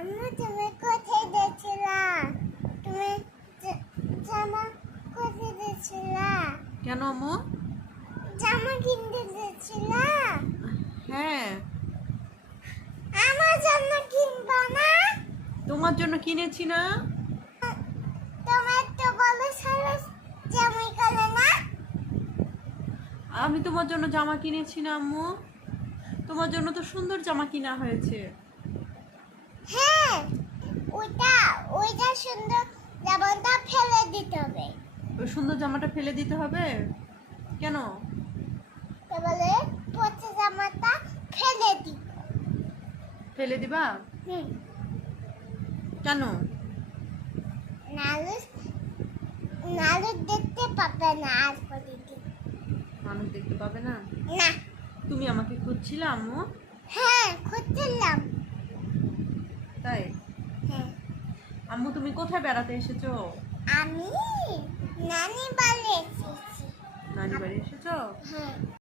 আম্মু তুমি কোথায় গেছিলা? তুমি জামা কোথায় গেছিলা কেন আম্মু? জামা কিনতে গেছিলা হ্যাঁ। আমার জন্য কিনবা না? তোমার জন্য কিনেছি না। তোমার তো বলো সারা জামাই কালো না? আমি তোমার জন্য জামা কিনেছি না আম্মু। তোমার জন্য তো সুন্দর জামা কিনা হয়েছে হ্যাঁ ওইটা ওইটা সুন্দর জামাটা ফেলে দিতে হবে ওই সুন্দর জামাটা ফেলে দিতে হবে? কেন? তাহলে পচা জামাটা ফেলে দিব ফেলে দিবা? হুম। কেন? নালু নালু দেখতে পাবে না আর কোনোদিন। মানুষ দেখতে পাবে না? না। তুমি আমাকে হ্যাঁ খুঁজছিলাম। তাই? হ্যাঁ। আম্মু তুমি কোথায় বেড়াতে এসেছ? আমি নানি বাড়ি এসেছি। নানি বাড়ি এসেছ? হ্যাঁ।